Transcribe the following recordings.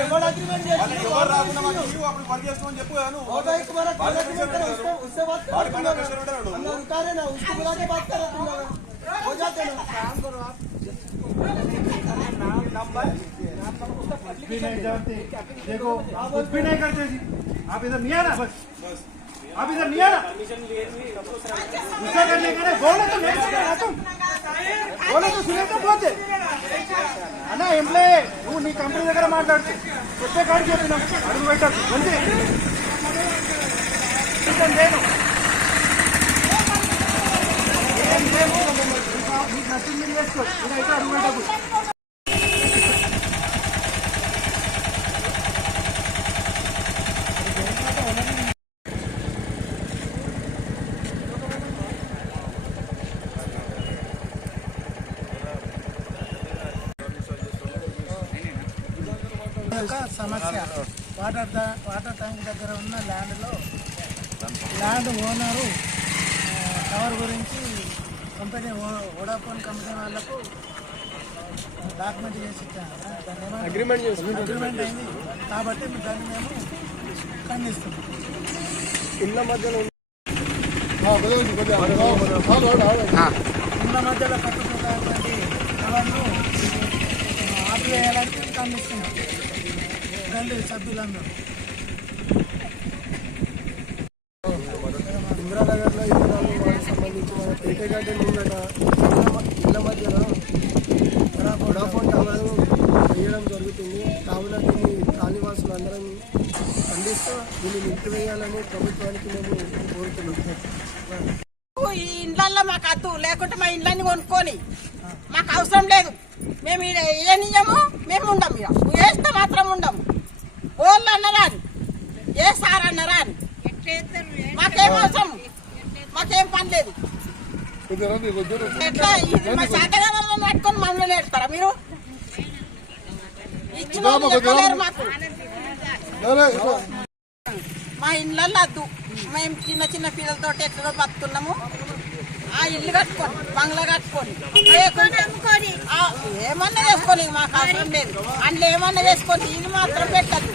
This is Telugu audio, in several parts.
ఎవరు రాకుండా మాకు ఇవ్వు, అప్పుడు వర్క్ చేసుకోమని చెప్పు కదా నువ్వు. వాడు పైన ప్రెషర్ ఉంటాడు. भी नहीं जानते देखो कुछ भी नहीं करते जी आप इधर नहीं आना बस आप इधर नहीं आना गुस्सा करने का नहीं बोले तो అన్న ఎంప్లాయ్ నువ్వు నీ కంపెనీ దగ్గర మాట్లాడుతూ. చెప్పే కాడికి చెప్పినాం అడుగు పెట్టదు అంతే నేను మీకు నచ్చింది చేసుకో. ఇదైతే అడుగు పెట్టకు. ఒక సమస్య. వాటర్ వాటర్ ట్యాంక్ దగ్గర ఉన్న ల్యాండ్లో ల్యాండ్ ఓనరు టవర్ గురించి కంపెనీ వోడాఫోన్ కంపెనీ వాళ్ళకు డాక్యుమెంట్ చేసి ఇచ్చాను అగ్రిమెంట్ అగ్రిమెంట్ అయింది. కాబట్టి దాన్ని మేము ఖండిస్తున్నాం. ఇళ్ళ మధ్యలో కట్టుకున్నటువంటి టవర్ను ఆపివేయాలని ఖండిస్తున్నాం. రండి సభ్యులందరూ. ఇందిరానగర్లో ఇతరాలు వారికి సంబంధించిన పేటగాడ్డ ముందట ఇళ్ళ మధ్యలో వడాఫోన్ టవర్ వేయడం జరుగుతుంది. కావున దీన్ని కాళీవాసులు అందరం ఖండిస్తూ దీన్ని నిలిపివేయాలని ప్రభుత్వానికి మేము కోరుతున్నాం. ఈ ఇండ్లల్లో మాకు అద్దు లేకుంటే మా ఇండ్లన్నీ కొనుక్కొని మాకు అవసరం లేదు. మేము ఏ నియము మేము ఉండం ఇక. వేస్తే మాత్రం ఉండము అన్నరా ఏ సార్ అన్నరా అని మాకేం అవసరం మాకేం పని లేదు. ఎట్లా? ఇది మా శాతగానంలో పట్టుకొని మనలో నేర్తారా మీరు? ఇచ్చిన మాకు. మా ఇళ్ళల్లో వద్దు. మేము చిన్న చిన్న పిల్లలతో ఎట్లా బతుకున్నాము. ఆ ఇల్లు కట్టుకొని బంగ్లా కట్టుకొని ఏమన్నా చేసుకొని మాకు అవసరం లేదు. అందులో ఏమన్నా చేసుకొని ఇది మాత్రం పెట్టద్దు.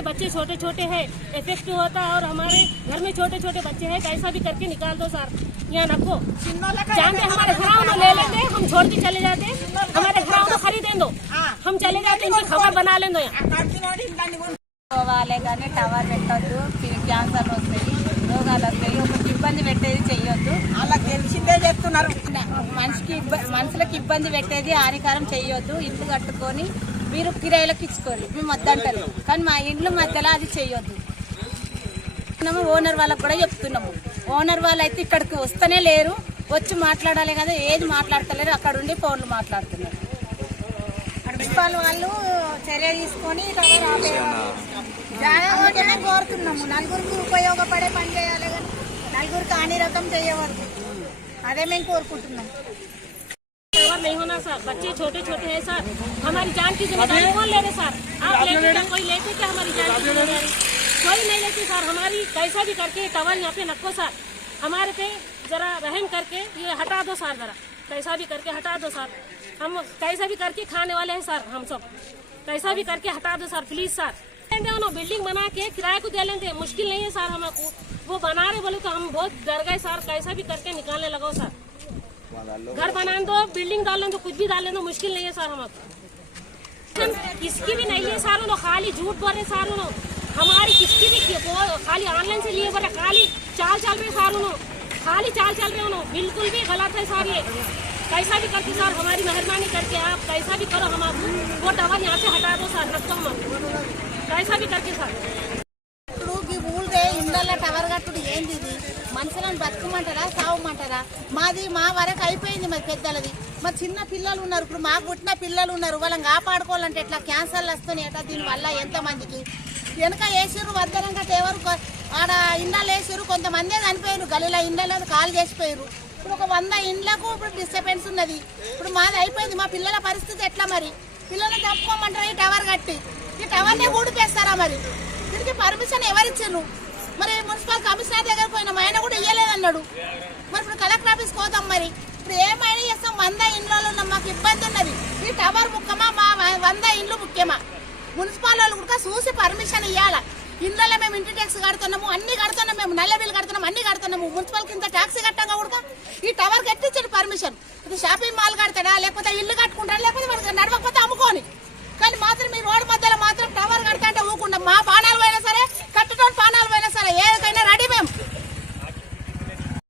हमारे बच्चे छोटे छोटे हैं इफेक्ट होता है और हमारे घर में छोटे छोटे बच्चे हैं कैसा भी करके निकाल दो सर यहाँ रखो जानते हमारे घराव में ले लेंगे हम छोड़ के चले जाते हमारे घराव में खरीदें दो हम चले जाते इनकी खबर बना लें दो यहाँ ఆ కట్టినోడు ఇళ్ళని కొను- పోవాలి కానీ టవర్ పెట్టొద్దు క్యా- క్యాన్సర్ వస్తాయి రోగాలు వస్తాయి ఒకరికి ఇబ్బంది పెట్టేది చెయ్యొద్దు వాళ్ళకి తెలిసిందే చెప్తున్నారు మనిషికి ఇబ్బ- మనుషులకు ఇబ్బంది పెట్టేది హానికరం చెయ్యొద్దు ఇల్లు కట్టుకొని మీరు కిరాయిలకు ఇచ్చుకోరు మేము వద్దంటారు కానీ మా ఇంట్లో మధ్యలో అది చేయొద్దు. ఓనర్ వాళ్ళకు కూడా చెప్తున్నాము. ఓనర్ వాళ్ళు అయితే ఇక్కడికి వస్తూనే లేరు. వచ్చి మాట్లాడాలి కదా ఏది మాట్లాడతలేరు. అక్కడ ఉండి ఫోన్లు మాట్లాడుతున్నారు. మున్సిపల్ వాళ్ళు చర్య తీసుకొని టవర్ ఆపేయాలి కోరుతున్నాము. నలుగురికి ఉపయోగపడే పని చేయాలి కానీ నలుగురికి అన్ని రకం చేయవద్దు. అదే మేము కోరుకుంటున్నాం. नहीं होना सर। बच्चे छोटे छोटे हैं सर। हमारी जान की ज़िम्मेदारी कौन ले रहे सर? आप लेते क्या कोई लेते क्या हमारी जान की ज़िम्मेदारी? कोई नहीं लेती सर। हमारी कैसा भी करके टवर यहाँ पे रखो सर। हमारे पे जरा रहम करके ये हटा दो सर जरा। कैसा भी करके हटा दो सर। हम कैसा भी करके खाने वाले हैं सर हम सब। कैसा भी करके हटा दो सर प्लीज़ सर। बिल्डिंग बना के किराए को दे लेंगे। मुश्किल नहीं है सर हमको वो बना रहे बोले तो हम बहुत डर गए सर। कैसा भी करके निकालने लगो सर। घर बना दो बिल्डिंग डाल दो, कुछ भी डाल दो, मुश्किल नहीं है सर हमको किसकी भी नहीं है सारों नो खाली झूठ बोल रहे सारों नो हमारी किसकी भी खाली ऑनलाइन से लिए बोल रहे खाली चाल चल रहे सारों नो खाली चाल चल रहे हो बिल्कुल भी गलत है सर। ये कैसा भी करके सर, हमारी मेहरबानी करके आप कैसा भी करो, हम आप वो टावर यहाँ से हटा दो सर, रखो हम कैसा भी करके सर। మనుషులను బతుకమంటారా సావమంటారా? మాది మా వరకు అయిపోయింది మరి పెద్దలది. మరి చిన్న పిల్లలు ఉన్నారు ఇప్పుడు మాకు పుట్టిన పిల్లలు ఉన్నారు వాళ్ళని కాపాడుకోవాలంటే ఎట్లా క్యాన్సర్లు వస్తున్నాయి ఎట్లా దీనివల్ల ఎంతమందికి? వెనక వేసిర్రు వద్దరం గట్ట ఎవరు ఆడ ఇండ్లు వేసిర్రు కొంతమందే చనిపోయారు గలీల ఇండ్లలో కాలు చేసిపోయారు ఇప్పుడు ఒక వంద ఇండ్లకు ఇప్పుడు డిస్టర్బెన్స్ ఉన్నది. ఇప్పుడు మాది అయిపోయింది మా పిల్లల పరిస్థితి ఎట్లా మరి? పిల్లల్ని తప్పుకోమంటారా ఈ టవర్ కట్టి? ఈ టవర్నే ఊడిపేస్తారా మరి? దీనికి పర్మిషన్ ఎవరిచ్చారు మరి మున్సిపల్ కమిషనర్ దగ్గర పోయినాం. ఆయన కూడా ఇయ్యలేదన్నాడు. మరి ఇప్పుడు కలెక్టర్ ఆఫీస్ పోతాం మరి. ఇప్పుడు ఏమైనా చేస్తాం. వంద ఇండ్లలో ఉన్నాం. మాకు ఇబ్బంది ఉన్నది. ఈ టవర్ ముఖ్యమా? మా వంద ఇండ్లు ముఖ్యమా? మున్సిపల్ వాళ్ళు కూడా చూసి పర్మిషన్ ఇవ్వాలా ఇండ్లలో మేము ఇంటి ట్యాక్స్ కడుతున్నాము. అన్ని కడుతున్నాం మేము నల్ల బిల్లు కడుతున్నాం అన్ని కడుతున్నాము. మున్సిపల్ కింద ట్యాక్స్ కట్టంగా కూడా ఈ టవర్ కట్టించండి పర్మిషన్. ఇది షాపింగ్ మాల్ కడతాడా? లేకపోతే ఇల్లు కట్టుకుంటాడా? లేకపోతే నడవకపోతే అమ్ముకోని. కానీ మాత్రం మీ రోడ్డు మధ్యలో మాత్రం టవర్ కడతా అంటే ఊకుండా మా బాణాలు కట్టుకొని పానాలు పోయినా సరే ఏదైనా రెడీ మేము